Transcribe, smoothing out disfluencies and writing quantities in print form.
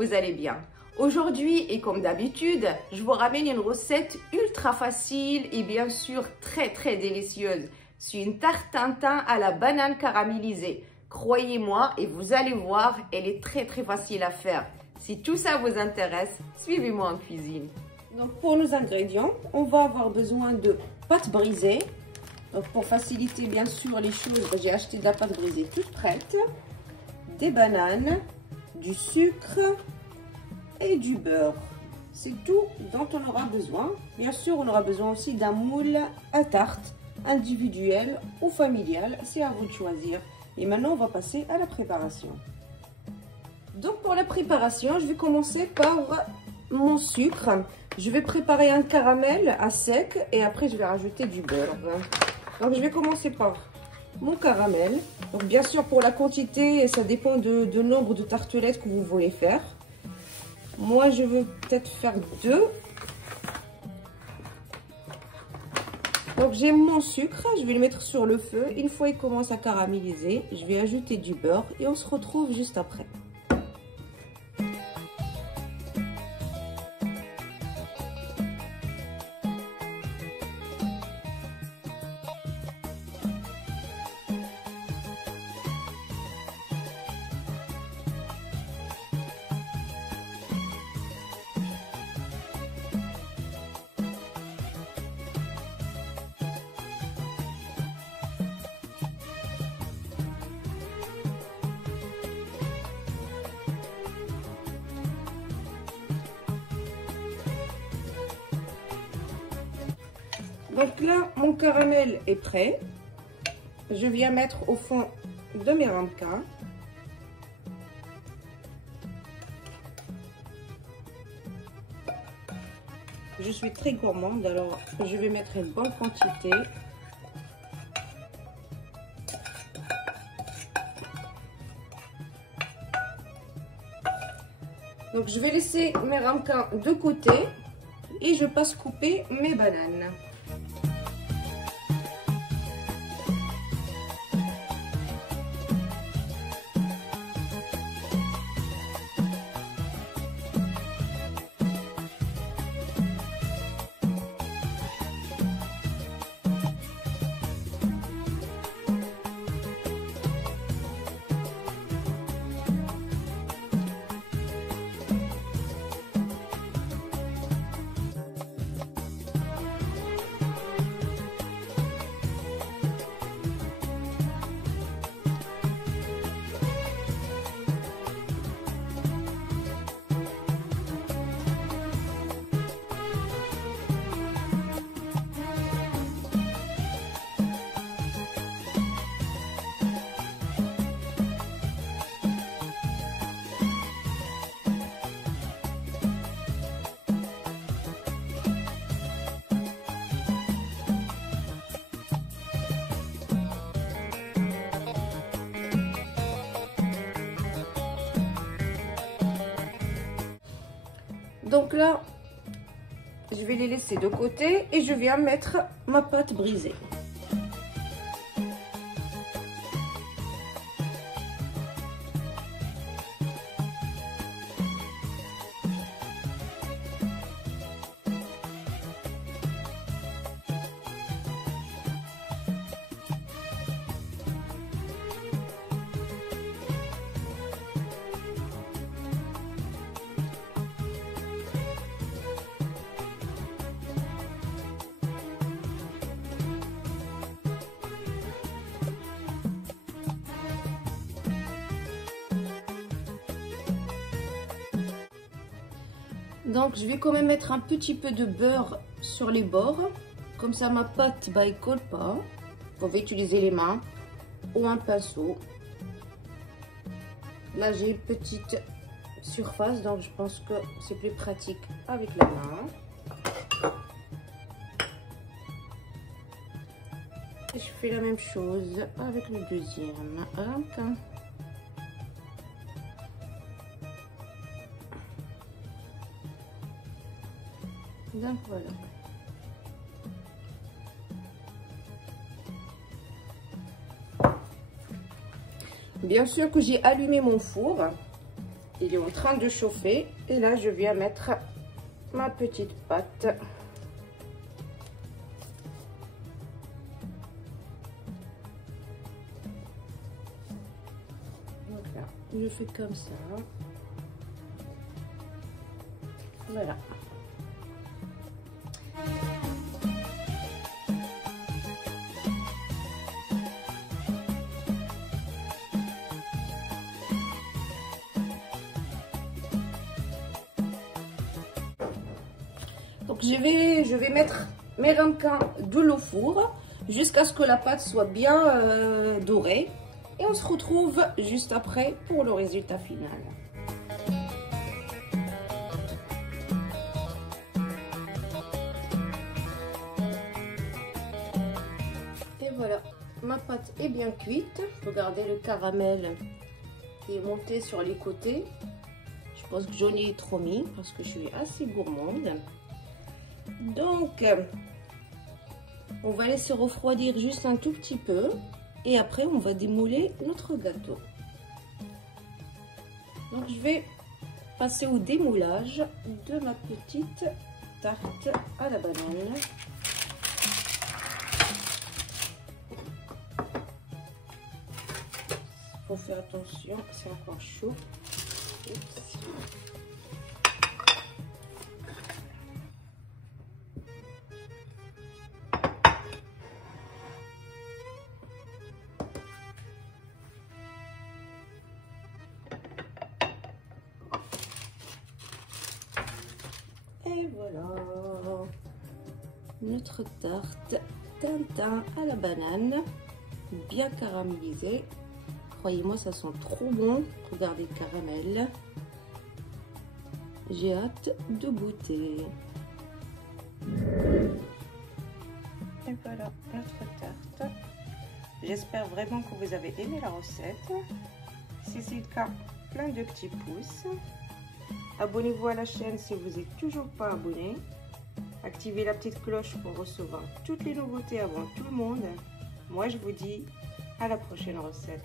vous allez bien. Aujourd'hui, et comme d'habitude, je vous ramène une recette ultra facile et bien sûr très délicieuse. C'est une tarte Tintin à la banane caramélisée. Croyez-moi et vous allez voir, elle est très facile à faire. Si tout ça vous intéresse, suivez-moi en cuisine. Donc pour nos ingrédients, on va avoir besoin de pâte brisée. Donc pour faciliter bien sûr les choses, j'ai acheté de la pâte brisée toute prête, des bananes, du sucre et du beurre. C'est tout dont on aura besoin. Bien sûr, on aura besoin aussi d'un moule à tarte individuel ou familial, c'est à vous de choisir. Et maintenant, on va passer à la préparation. Donc pour la préparation, je vais commencer par mon sucre. Je vais préparer un caramel à sec et après je vais rajouter du beurre. Donc je vais commencer par mon caramel. Donc bien sûr pour la quantité, ça dépend de nombre de tartelettes que vous voulez faire. Moi je veux peut-être faire 2. Donc j'ai mon sucre, je vais le mettre sur le feu. Une fois qu'il commence à caraméliser, je vais ajouter du beurre et on se retrouve juste après. Donc là, mon caramel est prêt. Je viens mettre au fond de mes ramequins. Je suis très gourmande, alors je vais mettre une bonne quantité. Donc je vais laisser mes ramequins de côté et je passe couper mes bananes. Donc là, je vais les laisser de côté et je viens mettre ma pâte brisée. Donc je vais quand même mettre un petit peu de beurre sur les bords. Comme ça ma pâte elle colle pas. Vous pouvez utiliser les mains ou un pinceau. Là j'ai une petite surface, donc je pense que c'est plus pratique avec la main. Et je fais la même chose avec le deuxième. Hop. Donc voilà. Bien sûr que j'ai allumé mon four. il est en train de chauffer. Et là, je viens mettre ma petite pâte. Voilà, je fais comme ça. Voilà. Donc je vais mettre mes ramequins de l'eau four jusqu'à ce que la pâte soit bien dorée. Et on se retrouve juste après pour le résultat final. Et voilà, ma pâte est bien cuite. Regardez le caramel qui est monté sur les côtés. Je pense que j'en ai trop mis parce que je suis assez gourmande. Donc, on va laisser refroidir juste un tout petit peu. Et après, on va démouler notre gâteau. Donc, je vais passer au démoulage de ma petite tarte à la banane. Il faut faire attention, c'est encore chaud. Oups. Et voilà, notre tarte Tintin à la banane, bien caramélisée. Croyez-moi, ça sent trop bon. Regardez le caramel. J'ai hâte de goûter. Et voilà notre tarte. J'espère vraiment que vous avez aimé la recette. Si c'est le cas, plein de petits pouces. Abonnez-vous à la chaîne si vous n'êtes toujours pas abonné. Activez la petite cloche pour recevoir toutes les nouveautés avant tout le monde. Moi, je vous dis à la prochaine recette.